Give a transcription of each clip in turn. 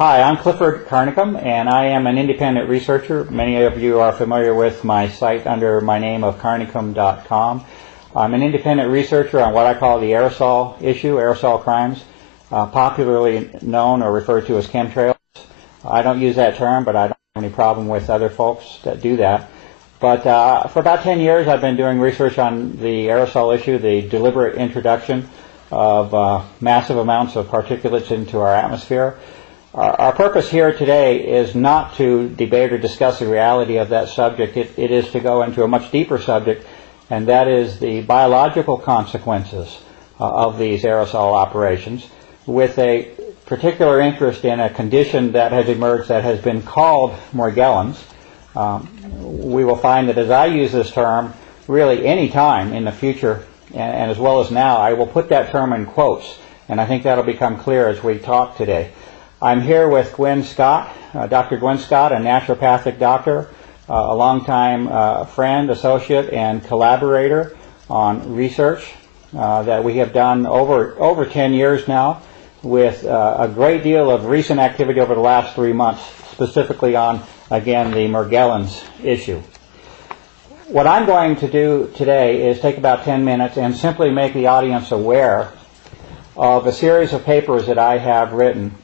Hi, I'm Clifford Carnicum, and I am an independent researcher. Many of you are familiar with my site under my name of carnicum.com. I'm an independent researcher on what I call the aerosol issue, aerosol crimes, popularly known or referred to as chemtrails. I don't use that term, but I don't have any problem with other folks that do that. But for about 10 years, I've been doing research on the aerosol issue, the deliberate introduction of massive amounts of particulates into our atmosphere. Our purpose here today is not to debate or discuss the reality of that subject. It is to go into a much deeper subject, and that is the biological consequences of these aerosol operations, with a particular interest in a condition that has emerged that has been called morgellons. We will find that as I use this term, really any time in the future, and as well as now, I will put that term in quotes, and I think that'll become clear as we talk today. I'm here with Gwen Scott, Dr. Gwen Scott, a naturopathic doctor, a longtime friend, associate, and collaborator on research that we have done over 10 years now, with a great deal of recent activity over the last 3 months, specifically on, again, the morgellons issue. What I'm going to do today is take about 10 minutes and simply make the audience aware of a series of papers that I have written.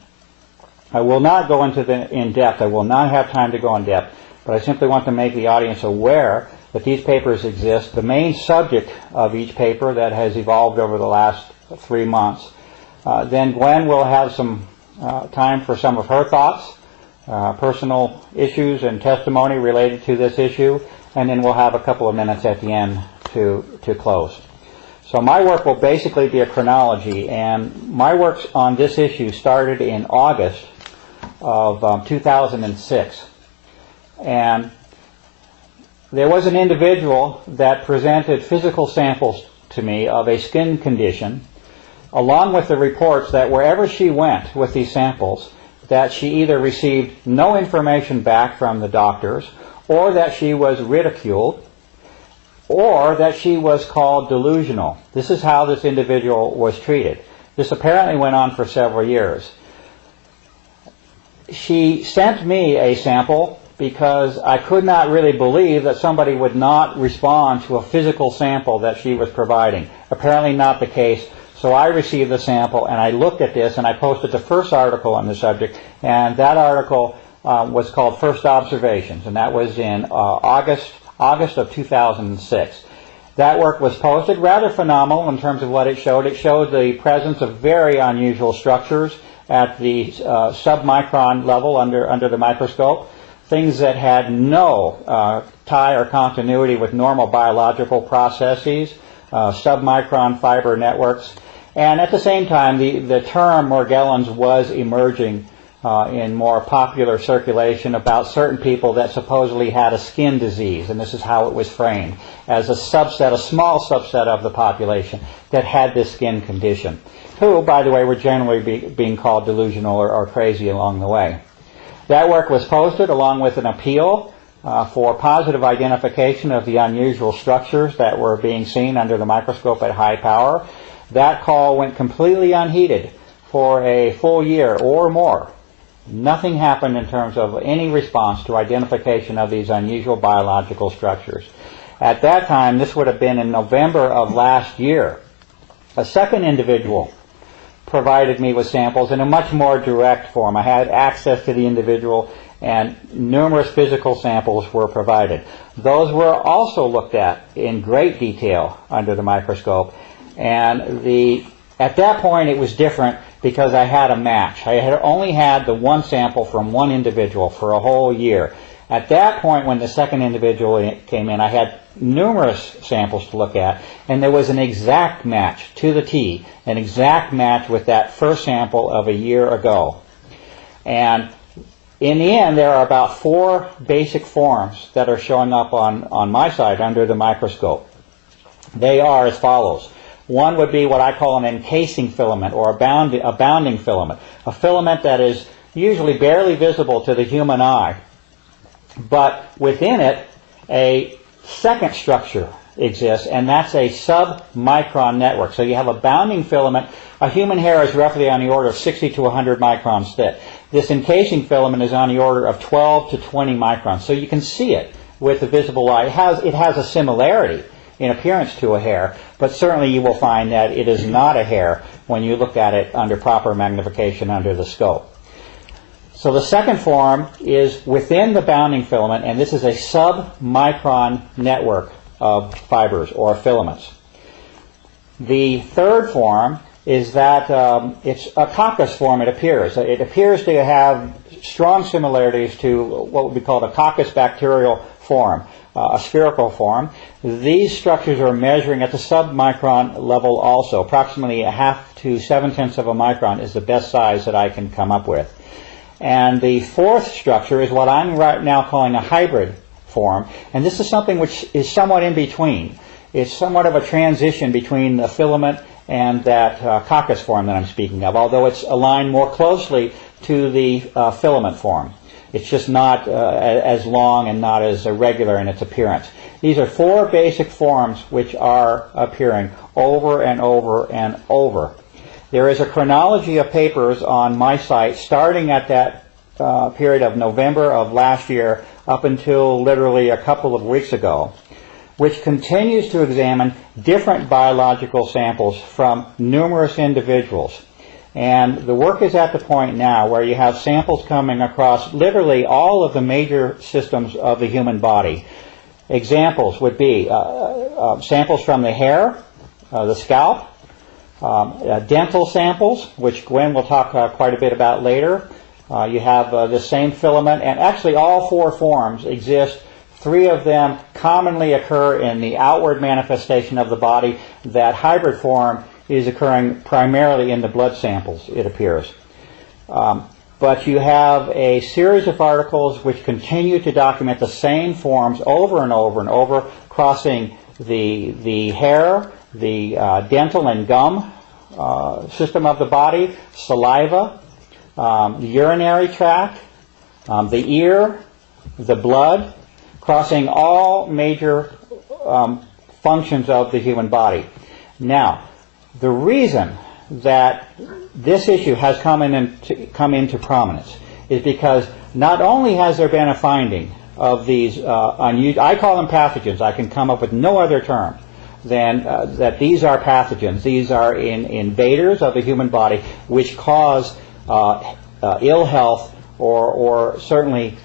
I will not go into in depth. I will not have time to go in depth, but I simply want to make the audience aware that these papers exist, the main subject of each paper that has evolved over the last 3 months. Then Gwen will have some time for some of her thoughts, personal issues and testimony related to this issue, and then we'll have a couple of minutes at the end to close. So my work will basically be a chronology, and my work on this issue started in August of 2006. And there was an individual that presented physical samples to me of a skin condition, along with the reports that wherever she went with these samples, that she either received no information back from the doctors, or that she was ridiculed, or that she was called delusional. This is how this individual was treated. This apparently went on for several years. She sent me a sample because I could not really believe that somebody would not respond to a physical sample that she was providing. Apparently not the case. So I received the sample, and I looked at this, and I posted the first article on the subject, and that article was called First Observations, and that was in August of 2006. That work was posted, rather phenomenal in terms of what it showed. It showed the presence of very unusual structures at the submicron level under the microscope, things that had no tie or continuity with normal biological processes, submicron fiber networks. And at the same time, the term morgellons was emerging in more popular circulation about certain people that supposedly had a skin disease, and this is how it was framed, as a subset, a small subset of the population that had this skin condition, who, by the way, were generally being called delusional or crazy along the way. That work was posted along with an appeal for positive identification of the unusual structures that were being seen under the microscope at high power. That call went completely unheeded for a full year or more. Nothing happened in terms of any response to identification of these unusual biological structures. At that time, this would have been in November of last year, a second individual provided me with samples in a much more direct form. I had access to the individual, and numerous physical samples were provided. Those were also looked at in great detail under the microscope, and at that point it was different because I had a match. I had only had the one sample from one individual for a whole year. At that point, when the second individual came in, I had numerous samples to look at, and there was an exact match to the T, an exact match with that first sample of a year ago. And in the end, there are about 4 basic forms that are showing up on my side under the microscope. They are as follows. One would be what I call an encasing filament, or a bounding filament, a filament that is usually barely visible to the human eye, but within it a second structure exists, and that's a submicron network. So you have a bounding filament. A human hair is roughly on the order of 60 to 100 microns thick. This encasing filament is on the order of 12 to 20 microns. So you can see it with the visible light. It has a similarity in appearance to a hair, but certainly you will find that it is not a hair when you look at it under proper magnification under the scope. So the second form is within the bounding filament, and this is a submicron network of fibers or filaments. The third form is that it's a coccus form, it appears. It appears to have strong similarities to what would be called a coccus bacterial form, a spherical form. These structures are measuring at the submicron level also. Approximately 1/2 to 7/10 of a micron is the best size that I can come up with. And the fourth structure is what I'm right now calling a hybrid form, and this is something which is somewhat in between. It's somewhat of a transition between the filament and that coccus form that I'm speaking of, although it's aligned more closely to the filament form. It's just not as long and not as irregular in its appearance. These are four basic forms which are appearing over and over and over. There is a chronology of papers on my site starting at that period of November of last year up until literally a couple of weeks ago, which continues to examine different biological samples from numerous individuals. And the work is at the point now where you have samples coming across literally all of the major systems of the human body. Examples would be samples from the hair, the scalp, dental samples, which Gwen will talk quite a bit about later. You have the same filament, and actually all four forms exist. Three of them commonly occur in the outward manifestation of the body. That hybrid form is occurring primarily in the blood samples, it appears. But you have a series of articles which continue to document the same forms over and over and over, crossing the hair, the dental and gum system of the body, saliva, the urinary tract, the ear, the blood, crossing all major functions of the human body. Now, the reason that this issue has come into prominence is because not only has there been a finding of these unusual, I call them pathogens, I can come up with no other term than that these are pathogens. These are invaders of the human body which cause ill health or certainly,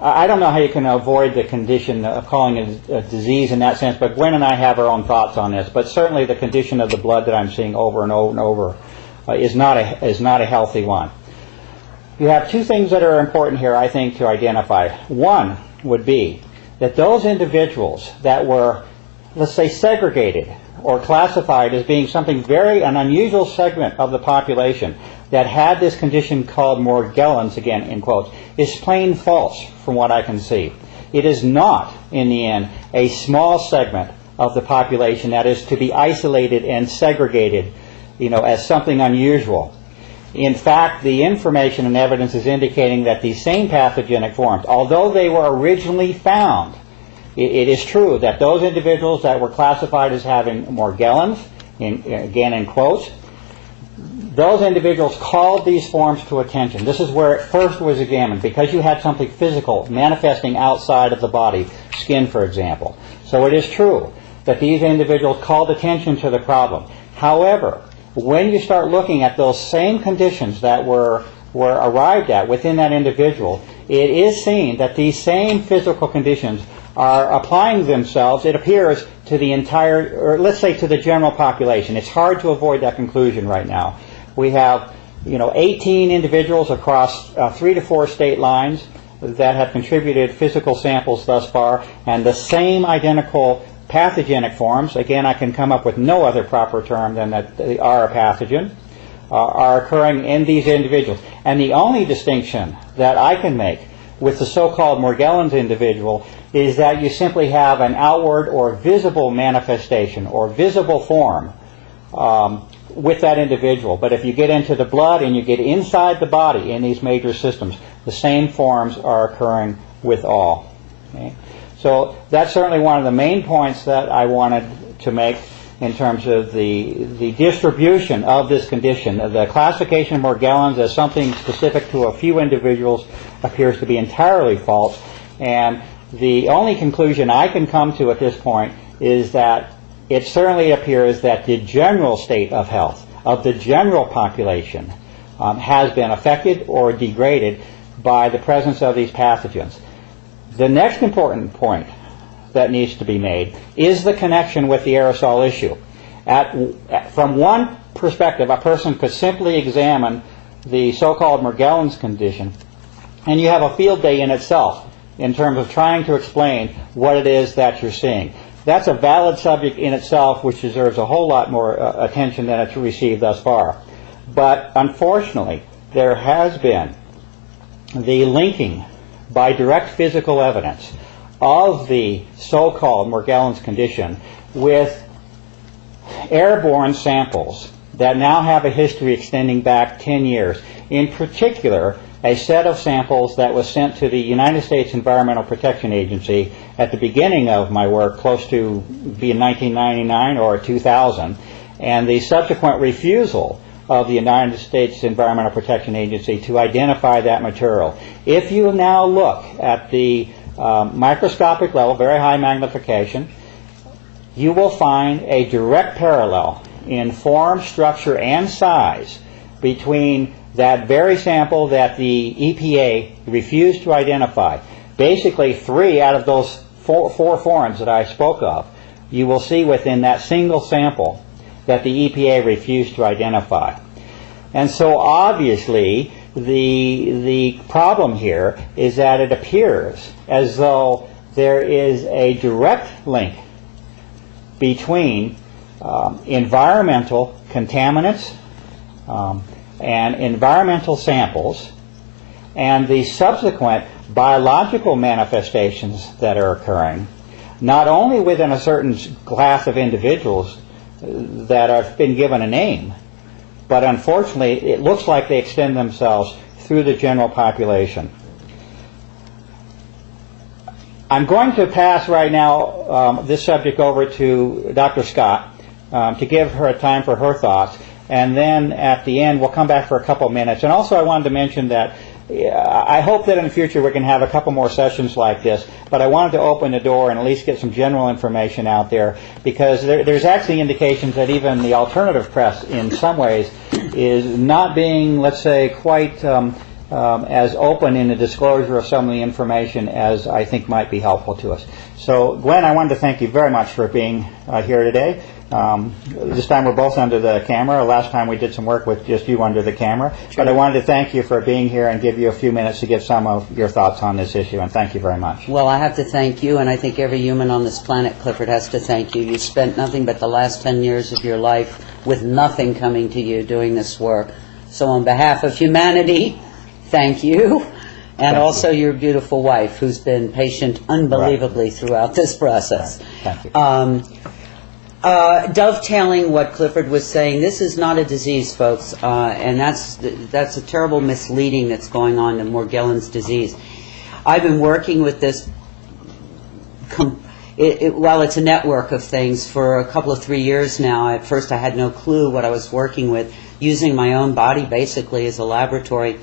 I don't know how you can avoid the condition of calling it a disease in that sense, but Gwen and I have our own thoughts on this. But certainly the condition of the blood that I'm seeing over and over and over is not a healthy one. You have two things that are important here, I think, to identify. One would be that those individuals that were, let's say, segregated or classified as being something an unusual segment of the population that had this condition called morgellons, again in quotes, is plain false from what I can see. It is not, in the end, a small segment of the population that is to be isolated and segregated, as something unusual. In fact, the information and evidence is indicating that these same pathogenic forms, although they were originally found, it is true that those individuals that were classified as having morgellons, again in quotes, those individuals called these forms to attention. This is where it first was examined, because you had something physical manifesting outside of the body, skin for example. So it is true that these individuals called attention to the problem. However, when you start looking at those same conditions that were arrived at within that individual, it is seen that these same physical conditions are applying themselves, it appears, to the entire, or let's say to the general population. It's hard to avoid that conclusion right now. We have 18 individuals across 3 to 4 state lines that have contributed physical samples thus far, and the same identical pathogenic forms, again I can come up with no other proper term than that they are a pathogen, are occurring in these individuals. And the only distinction that I can make with the so-called morgellons individual is that you simply have an outward or visible manifestation or visible form with that individual. But if you get into the blood and you get inside the body in these major systems, the same forms are occurring with all. Okay? So that's certainly one of the main points that I wanted to make in terms of the distribution of this condition. The classification of morgellons as something specific to a few individuals appears to be entirely false, and the only conclusion I can come to at this point is that it certainly appears that the general state of health of the general population has been affected or degraded by the presence of these pathogens. The next important point that needs to be made is the connection with the aerosol issue. From one perspective, a person could simply examine the so-called morgellons condition, and you have a field day in itself in terms of trying to explain what it is that you're seeing. That's a valid subject in itself, which deserves a whole lot more attention than it's received thus far. But unfortunately, there has been the linking by direct physical evidence of the so-called morgellons condition with airborne samples that now have a history extending back 10 years. In particular, a set of samples that was sent to the United States Environmental Protection Agency at the beginning of my work, close to being 1999 or 2000, and the subsequent refusal of the United States Environmental Protection Agency to identify that material. If you now look at the microscopic level, very high magnification, you will find a direct parallel in form, structure, and size between that very sample that the EPA refused to identify. Basically, 3 out of those four forms that I spoke of, you will see within that single sample that the EPA refused to identify. And so obviously the problem here is that it appears as though there is a direct link between environmental contaminants and environmental samples and the subsequent biological manifestations that are occurring, not only within a certain class of individuals that have been given a name, but unfortunately it looks like they extend themselves through the general population. I'm going to pass right now this subject over to Dr. Scott to give her time for her thoughts, and then at the end we'll come back for a couple minutes. And also I wanted to mention that I hope that in the future we can have a couple more sessions like this, but I wanted to open the door and at least get some general information out there, because there's actually indications that even the alternative press in some ways is not being, let's say, quite as open in the disclosure of some of the information as I think might be helpful to us. So Gwen, I wanted to thank you very much for being here today. This time we're both under the camera. Last time we did some work with just you under the camera. Sure. But I wanted to thank you for being here and give you a few minutes to give some of your thoughts on this issue, and thank you very much. Well, I have to thank you, and I think every human on this planet, Clifford, has to thank you. You spent nothing but the last 10 years of your life with nothing coming to you doing this work. So on behalf of humanity, thank you. And also your beautiful wife, who's been patient unbelievably throughout this process. Thank you. Dovetailing what Clifford was saying, this is not a disease, folks, and that's a terrible misleading that's going on in Morgellons disease. I've been working with this, well, it's a network of things for a couple of 3 years now. At first I had no clue what I was working with, using my own body basically as a laboratory.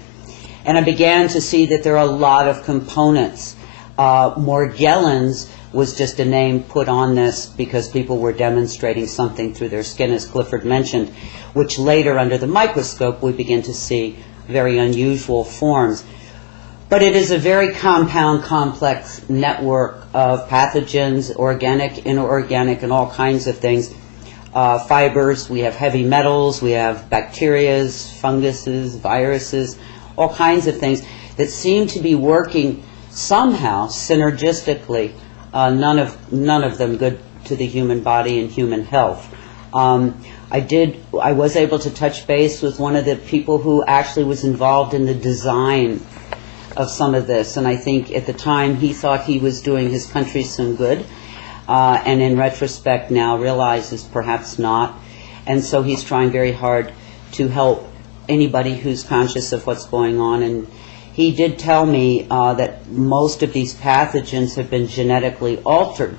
And I began to see that there are a lot of components. Morgellons was just a name put on this because people were demonstrating something through their skin, as Clifford mentioned, which later under the microscope we begin to see very unusual forms. But it is a very compound, complex network of pathogens, organic, inorganic, and all kinds of things. Fibers, we have heavy metals, we have bacterias, funguses, viruses, all kinds of things that seem to be working somehow synergistically, none of them good to the human body and human health. I was able to touch base with one of the people who actually was involved in the design of some of this, and I think at the time he thought he was doing his country some good, and in retrospect now realizes perhaps not, and so he's trying very hard to help anybody who's conscious of what's going on, and he did tell me that most of these pathogens have been genetically altered,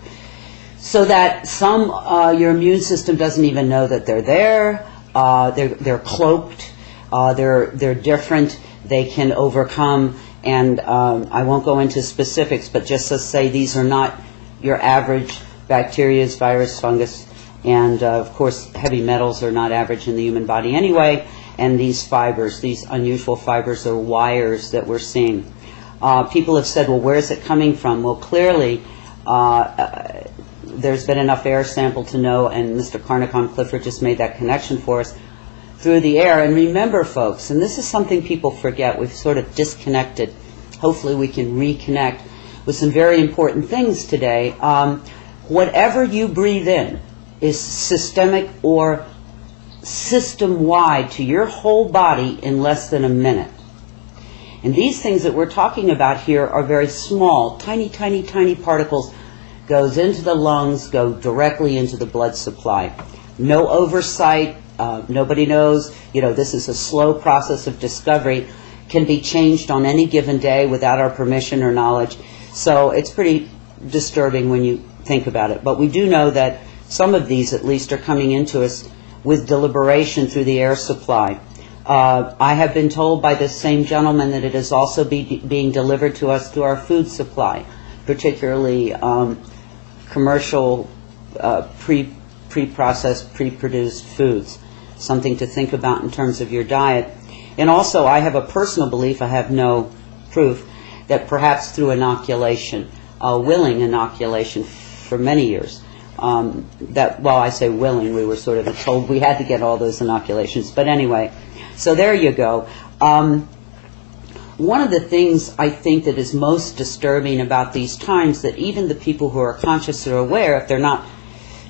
so that some your immune system doesn't even know that they're there. They're cloaked. They're different. They can overcome. And I won't go into specifics, but just to say these are not your average bacteria, virus, fungus, and of course heavy metals are not average in the human body anyway. And these fibers, these unusual fibers, are wires that we're seeing. People have said, well, where is it coming from? Well, clearly there's been enough air sample to know, and Mr. Carnicom Clifford just made that connection for us, through the air. And remember, folks, and this is something people forget, we've sort of disconnected. Hopefully we can reconnect with some very important things today. Whatever you breathe in is systemic or system-wide to your whole body in less than a minute. And these things that we're talking about here are very small, tiny, tiny, tiny particles, goes into the lungs, go directly into the blood supply. No oversight, nobody knows, this is a slow process of discovery, can be changed on any given day without our permission or knowledge. So it's pretty disturbing when you think about it. But we do know that some of these at least are coming into us with deliberation through the air supply. I have been told by this same gentleman that it is also being delivered to us through our food supply, particularly commercial pre-processed, pre-produced foods. Something to think about in terms of your diet. And also, I have a personal belief, I have no proof, that perhaps through inoculation, willing inoculation for many years, I say willing, we were sort of told we had to get all those inoculations. But anyway, so there you go. One of the things I think that is most disturbing about these times, that even the people who are conscious or aware, if they're not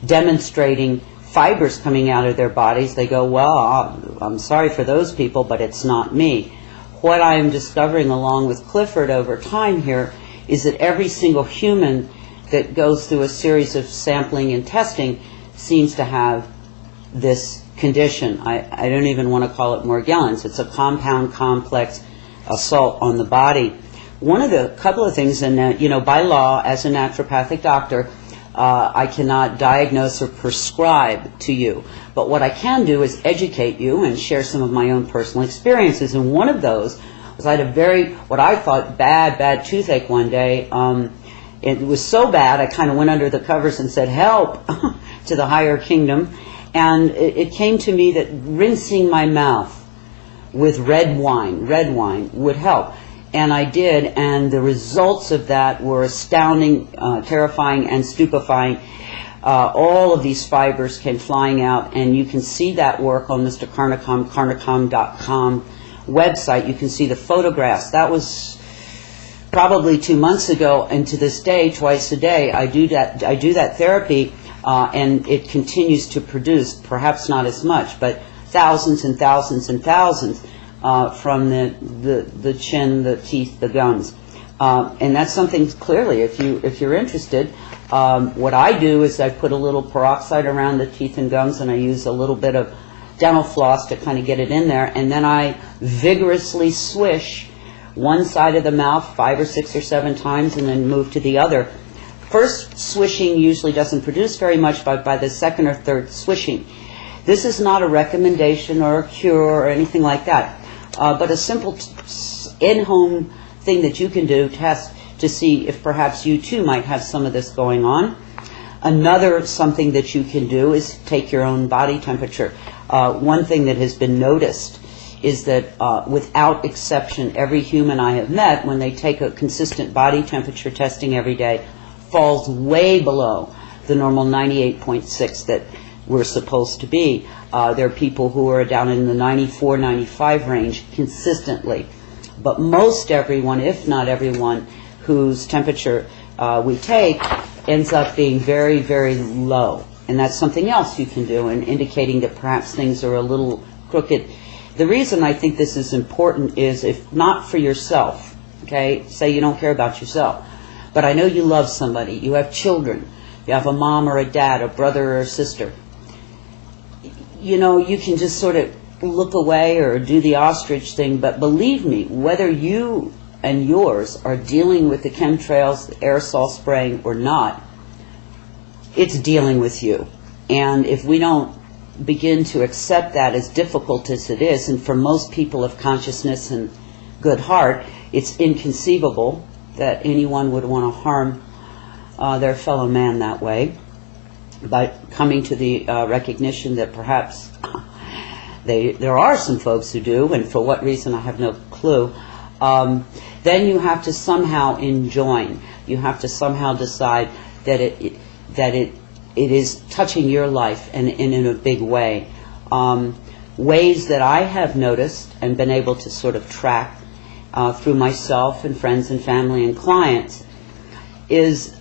demonstrating fibers coming out of their bodies, they go, well, I'm sorry for those people, but it's not me. What I am discovering along with Clifford over time here is that every single human that goes through a series of sampling and testing seems to have this condition. I don't even want to call it morgellons. It's a compound complex assault on the body. One of the couple of things, and by law, as a naturopathic doctor, I cannot diagnose or prescribe to you. But what I can do is educate you and share some of my own personal experiences. And one of those was I had what I thought, bad toothache one day. It was so bad, I kind of went under the covers and said, help, to the higher kingdom. And it came to me that rinsing my mouth with red wine would help. And I did, and the results of that were astounding, terrifying, and stupefying. All of these fibers came flying out, and you can see that work on Mr. Carnicom, carnicom.com website. You can see the photographs. That was probably 2 months ago, and to this day, twice a day, I do that therapy, and it continues to produce, perhaps not as much, but thousands and thousands and thousands. From the chin, the teeth, the gums, and that's something clearly. If you're interested, what I do is I put a little peroxide around the teeth and gums, and I use a little bit of dental floss to kind of get it in there, and then I vigorously swish one side of the mouth 5 or 6 or 7 times, and then move to the other. First swishing usually doesn't produce very much, but by the second or third swishing. This is not a recommendation or a cure or anything like that. But a simple in-home thing that you can do, test to see if perhaps you too might have some of this going on. Another something that you can do is take your own body temperature. One thing that has been noticed is that without exception, every human I have met, when they take a consistent body temperature testing every day, falls way below the normal 98.6 that we're supposed to be. There are people who are down in the 94, 95 range consistently. But most everyone, if not everyone, whose temperature we take ends up being very, very low. And that's something else you can do, and indicating that perhaps things are a little crooked. The reason I think this is important is, if not for yourself, okay, say you don't care about yourself, but I know you love somebody, you have children, you have a mom or a dad, a brother or a sister, you can just sort of look away or do the ostrich thing, but believe me, whether you and yours are dealing with the chemtrails, the aerosol spraying or not, it's dealing with you. And if we don't begin to accept that, as difficult as it is, and for most people of consciousness and good heart, it's inconceivable that anyone would want to harm their fellow man that way, by coming to the recognition that perhaps there are some folks who do, and for what reason I have no clue, then you have to somehow enjoin. You have to somehow decide that it is touching your life and in a big way. Ways that I have noticed and been able to sort of track through myself and friends and family and clients is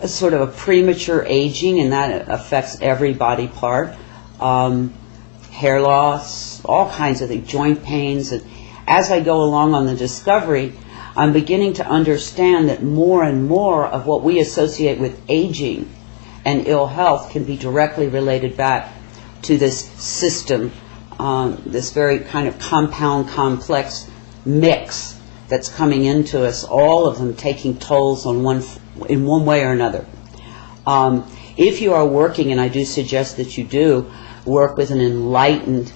a sort of a premature aging, and that affects every body part. Hair loss, all kinds of things, joint pains. And as I go along on the discovery, I'm beginning to understand that more and more of what we associate with aging and ill health can be directly related back to this system, this very kind of compound, complex mix that's coming into us, all of them taking tolls on in one way or another. If you are working, and I do suggest that you do, work with an enlightened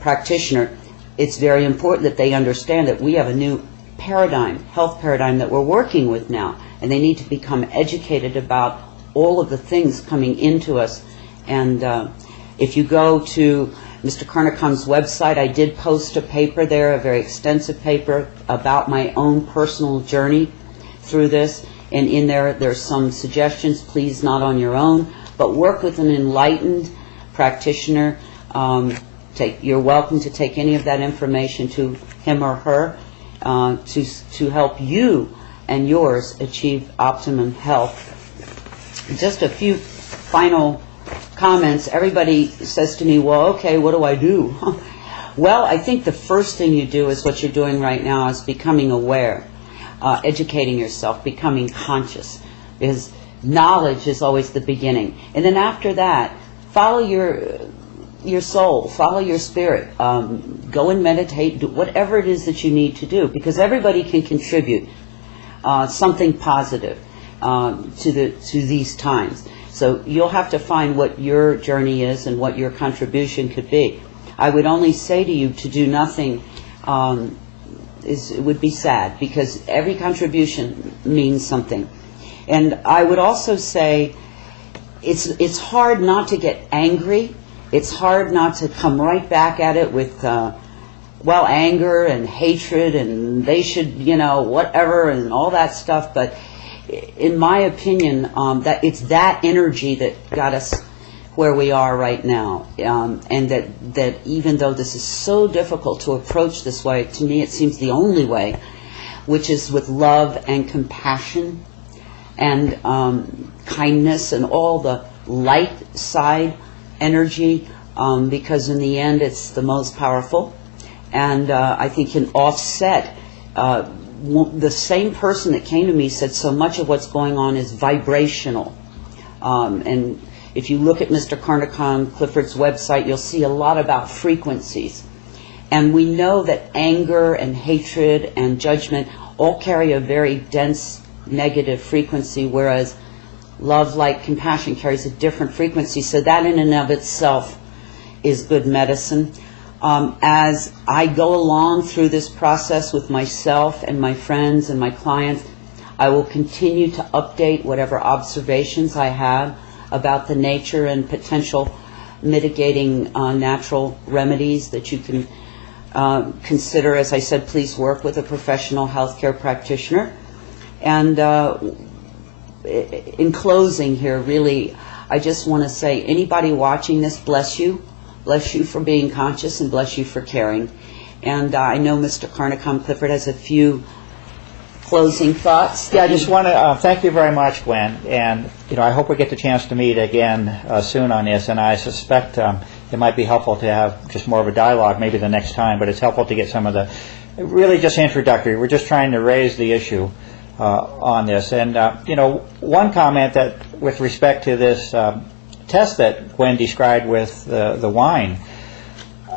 practitioner, it's very important that they understand that we have a new paradigm, health paradigm that we're working with now, and they need to become educated about all of the things coming into us. And if you go to Mr. Carnicom's website, I did post a paper there, a very extensive paper about my own personal journey through this, and in there's some suggestions. Please, not on your own, but work with an enlightened practitioner. You're welcome to take any of that information to him or her to help you and yours achieve optimum health. Just a few final comments. Everybody says to me, well, okay, what do I do? Well, I think the first thing you do is what you're doing right now, is becoming aware, educating yourself, becoming conscious, because knowledge is always the beginning. And then after that, follow your soul, follow your spirit, go and meditate, do whatever it is that you need to do, because everybody can contribute something positive to these times. So you'll have to find what your journey is and what your contribution could be. I would only say to you, to do nothing it would be sad, because every contribution means something. And I would also say it's hard not to get angry. It's hard not to come right back at it with anger and hatred, and they should, whatever, and all that stuff. But in my opinion, that it's that energy that got us where we are right now, and that even though this is so difficult to approach this way, to me it seems the only way, which is with love and compassion and kindness and all the light side energy, because in the end it's the most powerful, and I think can offset. The same person that came to me said so much of what's going on is vibrational, and if you look at Mr. Carnicom Clifford's website, you'll see a lot about frequencies. And we know that anger and hatred and judgment all carry a very dense negative frequency, whereas love, light, compassion carries a different frequency. So that in and of itself is good medicine. As I go along through this process with myself and my friends and my clients, I will continue to update whatever observations I have about the nature and potential mitigating natural remedies that you can consider. As I said, please work with a professional healthcare practitioner. And in closing here, really, I just want to say, anybody watching this, bless you. Bless you for being conscious, and bless you for caring. And I know Mr. Carnicom Clifford has a few closing thoughts. Yeah, I just want to thank you very much, Gwen, and I hope we get the chance to meet again soon on this. And I suspect it might be helpful to have just more of a dialogue maybe the next time. But it's helpful to get some of the really just introductory. We're just trying to raise the issue on this. And one comment that with respect to this test that Gwen described with the wine.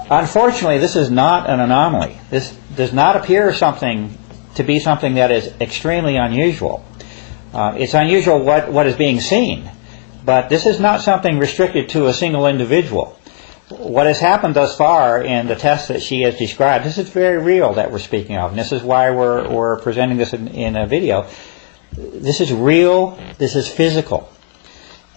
Unfortunately, this is not an anomaly. This does not appear to be something that is extremely unusual. It's unusual what is being seen, but this is not something restricted to a single individual. What has happened thus far in the tests that she has described, this is very real that we're speaking of, and this is why we're presenting this in a video. This is real, this is physical.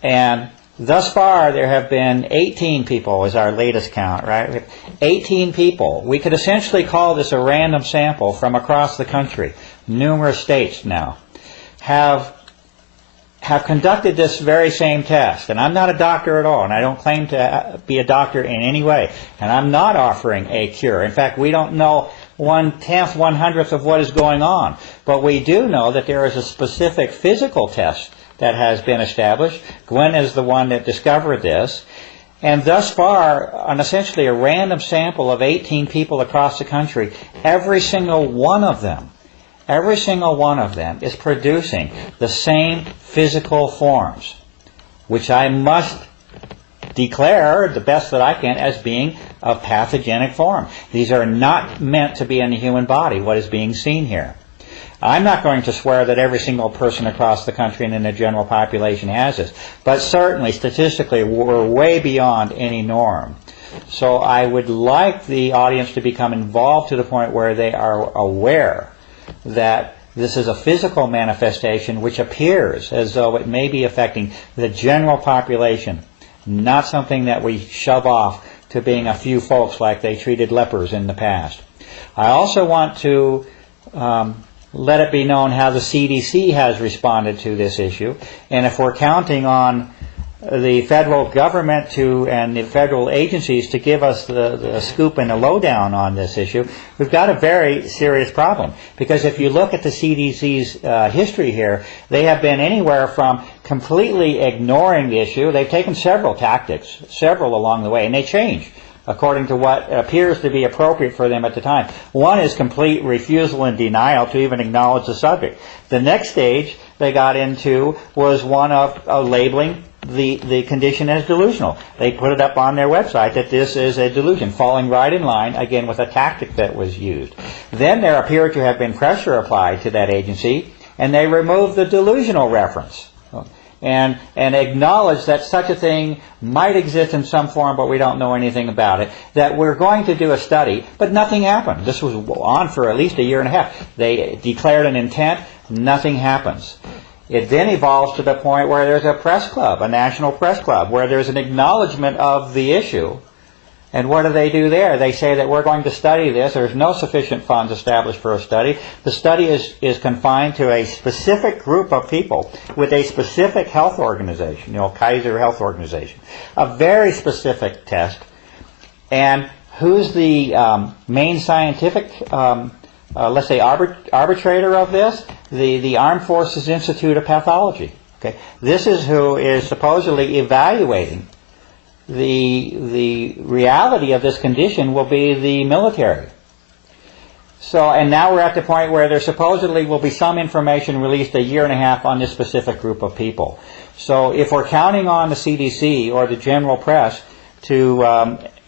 And thus far there have been 18 people is our latest count, right? 18 people. We could essentially call this a random sample from across the country. Numerous states now have conducted this very same test. And I'm not a doctor at all, and I don't claim to be a doctor in any way. And I'm not offering a cure. In fact, we don't know 1/10, 1/100th of what is going on. But we do know that there is a specific physical test that has been established. Gwen is the one that discovered this. And thus far, on essentially a random sample of 18 people across the country, every single one of them is producing the same physical forms, which I must declare, the best that I can, as being of pathogenic form. These are not meant to be in the human body, what is being seen here. I'm not going to swear that every single person across the country and in the general population has this, but certainly statistically we're way beyond any norm. So I would like the audience to become involved to the point where they are aware that this is a physical manifestation which appears as though it may be affecting the general population, not something that we shove off to being a few folks like they treated lepers in the past. I also want to let it be known how the CDC has responded to this issue, and if we're counting on the federal government and the federal agencies to give us the scoop and the lowdown on this issue, we've got a very serious problem. Because if you look at the CDC's history here, they have been anywhere from completely ignoring the issue. They've taken several tactics, several along the way, and they change according to what appears to be appropriate for them at the time. One is complete refusal and denial to even acknowledge the subject. The next stage they got into was one of labeling the condition as delusional. They put it up on their website that this is a delusion, falling right in line, again, with a tactic that was used. Then there appeared to have been pressure applied to that agency, and they removed the delusional reference and acknowledged that such a thing might exist in some form, but we don't know anything about it, that we're going to do a study, but nothing happened. This was on for at least a year and a half. They declared an intent, nothing happens. It then evolves to the point where there's a press club, a national press club, where there's an acknowledgement of the issue. And what do they do there? They say that we're going to study this. There's no sufficient funds established for a study. The study is confined to a specific group of people with a specific health organization, Kaiser Health Organization. A very specific test. And who's the main scientific let's say arbitrator of this? The Armed Forces Institute of Pathology. Okay, this is who is supposedly evaluating the reality of this condition will be the military. So, and now we're at the point where there supposedly will be some information released a year and a half on this specific group of people. So if we're counting on the CDC or the general press to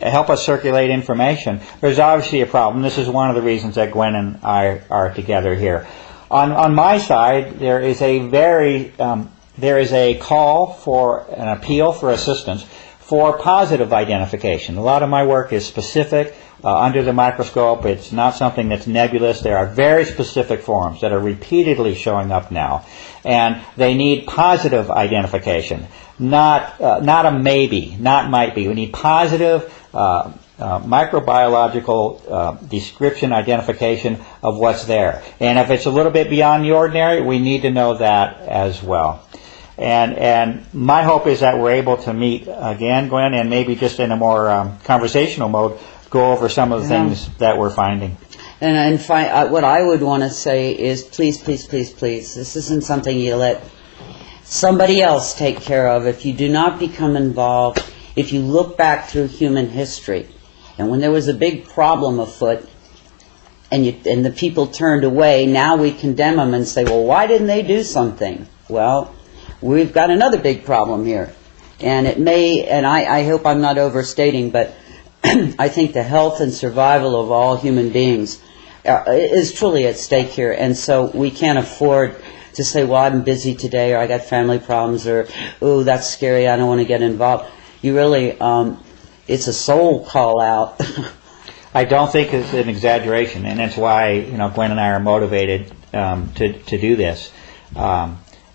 help us circulate information, there's obviously a problem. This is one of the reasons that Gwen and I are together here. On my side, there is a call for an appeal for assistance for positive identification. A lot of my work is specific, under the microscope. It's not something that's nebulous. There are very specific forms that are repeatedly showing up now, and they need positive identification, not a maybe, not might be. We need positive microbiological description, identification of what's there. And if it's a little bit beyond the ordinary, we need to know that as well. And my hope is that we're able to meet again, Gwen, and maybe just in a more conversational mode, go over some of the things that we're finding. And what I would want to say is, please, please, please, please, this isn't something you let somebody else take care of. If you do not become involved, if you look back through human history, and when there was a big problem afoot, and the people turned away, now we condemn them and say, well, why didn't they do something? Well, we've got another big problem here. And it may, and I hope I'm not overstating, but I think the health and survival of all human beings is truly at stake here, and so we can't afford to say, well, I'm busy today, or I got family problems, or, ooh, that's scary, I don't want to get involved. You really, it's a soul call out. I don't think it's an exaggeration, and that's why Gwen and I are motivated to do this.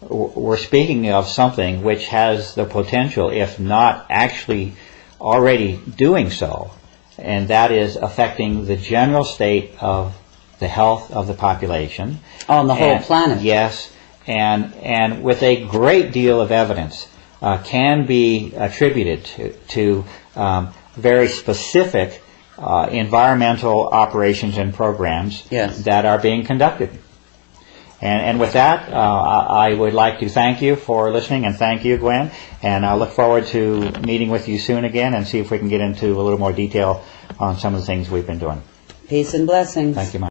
We're speaking of something which has the potential, if not actually already doing so, and that is affecting the general state of the health of the population. On the whole planet. Yes, and with a great deal of evidence can be attributed to very specific environmental operations and programs that are being conducted. And with that, I would like to thank you for listening, and thank you, Gwen, and I look forward to meeting with you soon again and see if we can get into a little more detail on some of the things we've been doing. Peace and blessings. Thank you, Mike.